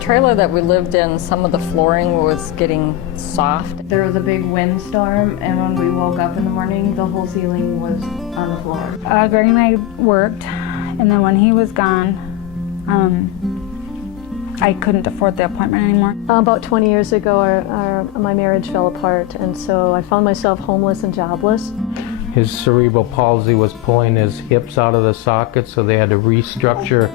Trailer that we lived in, some of the flooring was getting soft. There was a big windstorm, and when we woke up in the morning, the whole ceiling was on the floor. Greg and I worked, and then when he was gone, I couldn't afford the appointment anymore. About 20 years ago, my marriage fell apart, and so I found myself homeless and jobless. His cerebral palsy was pulling his hips out of the socket, so they had to restructure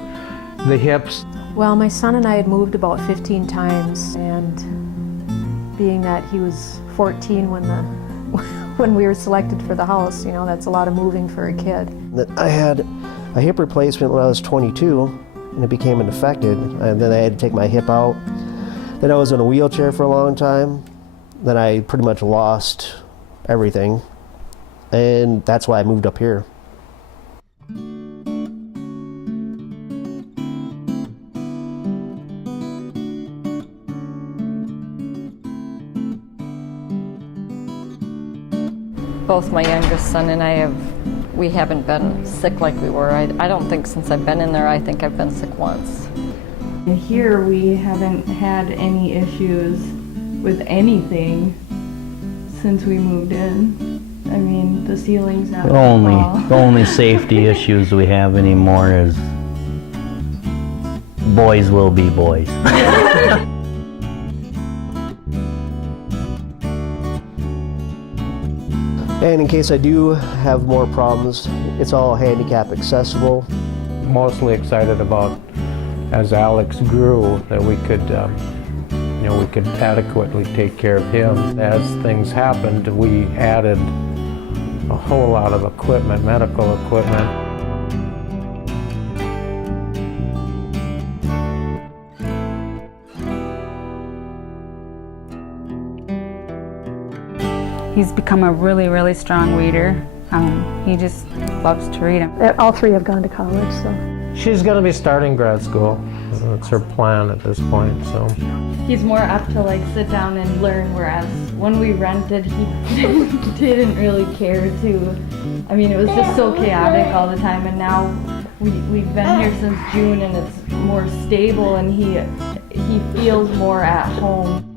the hips. Well, my son and I had moved about 15 times, and being that he was 14 when we were selected for the house, you know, that's a lot of moving for a kid. I had a hip replacement when I was 22, and it became infected, and then I had to take my hip out. Then I was in a wheelchair for a long time. Then I pretty much lost everything, and that's why I moved up here. Both my youngest son and I we haven't been sick like we were. I don't think since I've been in there, I think I've been sick once. Here we haven't had any issues with anything since we moved in. I mean, the ceiling's not The only safety issues we have anymore is boys will be boys. And in case I do have more problems, it's all handicap accessible. Mostly excited about, as Alex grew, that we could adequately take care of him. As things happened, we added a whole lot of equipment, medical equipment. He's become a really, really strong reader. He just loves to read them. All three have gone to college, so. She's going to be starting grad school. That's her plan at this point, so. He's more apt to like sit down and learn, whereas when we rented, he didn't really care to. I mean, it was just so chaotic all the time, and now we've been here since June, and it's more stable, and he feels more at home.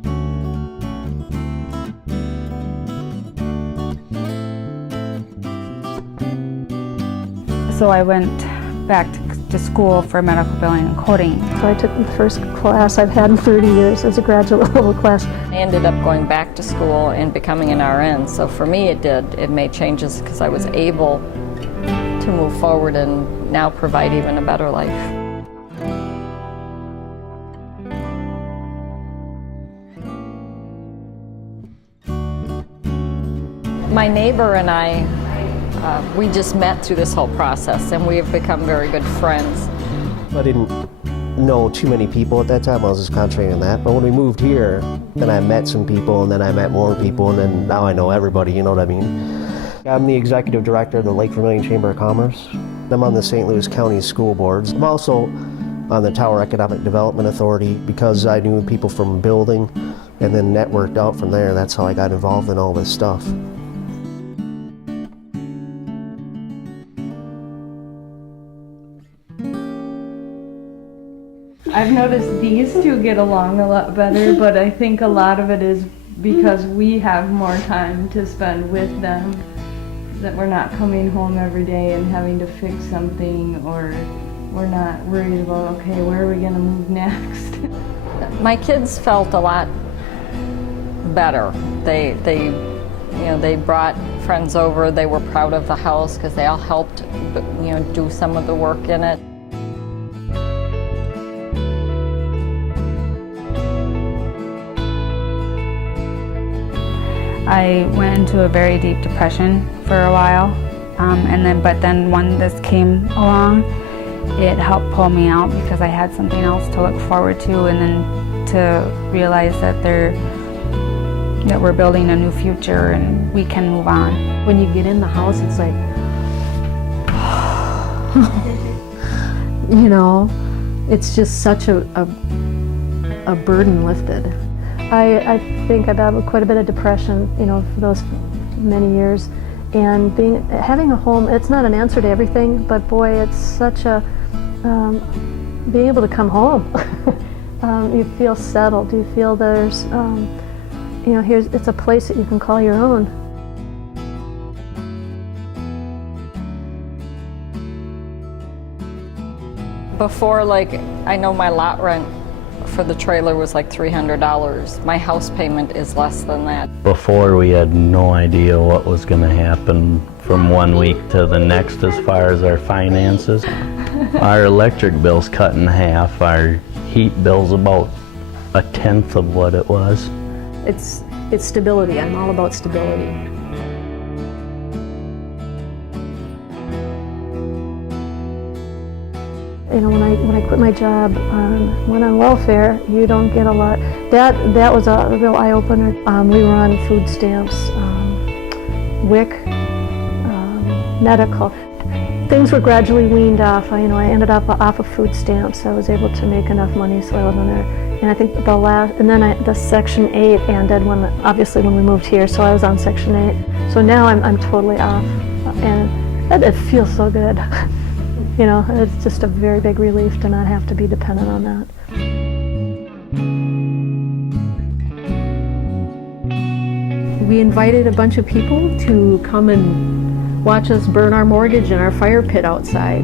So I went back to school for medical billing and coding. So I took the first class I've had in 30 years as a graduate level class. I ended up going back to school and becoming an RN. So for me it made changes because I was able to move forward and now provide even a better life. My neighbor and I, we just met through this whole process, and we have become very good friends. I didn't know too many people at that time. I was just concentrating on that. But when we moved here, then I met some people, and then I met more people, and then now I know everybody, you know what I mean? I'm the executive director of the Lake Vermilion Chamber of Commerce. I'm on the St. Louis County School Boards. I'm also on the Tower Economic Development Authority because I knew people from building and then networked out from there. That's how I got involved in all this stuff. I've noticed these two get along a lot better, but I think a lot of it is because we have more time to spend with them, that we're not coming home every day and having to fix something, or we're not worried about, okay, where are we going to move next? My kids felt a lot better. They brought friends over. They were proud of the house because they all helped, do some of the work in it. I went into a very deep depression for a while, but then when this came along, it helped pull me out because I had something else to look forward to, and then to realize that we're building a new future and we can move on. When you get in the house, it's like, it's just such a burden lifted. I think I battled quite a bit of depression, for those many years. And having a home, it's not an answer to everything, but boy, it's such a, being able to come home You feel settled. You feel there's, you know, it's a place that you can call your own. Before, like, I know my lot rent for the trailer was like $300. My house payment is less than that. Before, we had no idea what was going to happen from one week to the next as far as our finances. Our electric bill's cut in half. Our heat bill's about 1/10 of what it was. It's stability. I'm all about stability. You know, when I quit my job, went on welfare, you don't get a lot. That was a real eye-opener. We were on food stamps, WIC, medical. Things were gradually weaned off. I ended up off of food stamps. I was able to make enough money, so I wasn't there. And I think the Section 8 ended obviously when we moved here, so I was on Section 8. So now I'm totally off, and it feels so good. You know, it's just a very big relief to not have to be dependent on that. We invited a bunch of people to come and watch us burn our mortgage in our fire pit outside.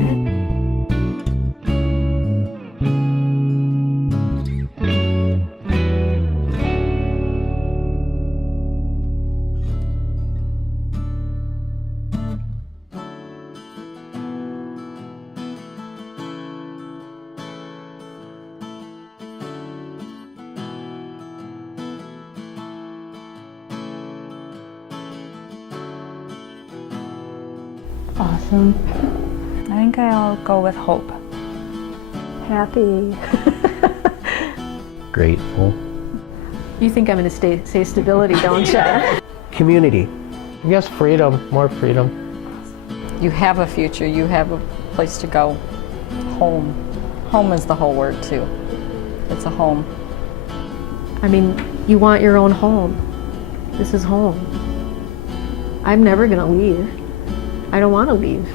Awesome. I think I'll go with hope. Happy. Grateful. You think I'm going to say stability, don't you? Community. I guess freedom, more freedom. You have a future, you have a place to go. Home. Home is the whole word too. It's a home. I mean, you want your own home. This is home. I'm never going to leave. I don't want to leave.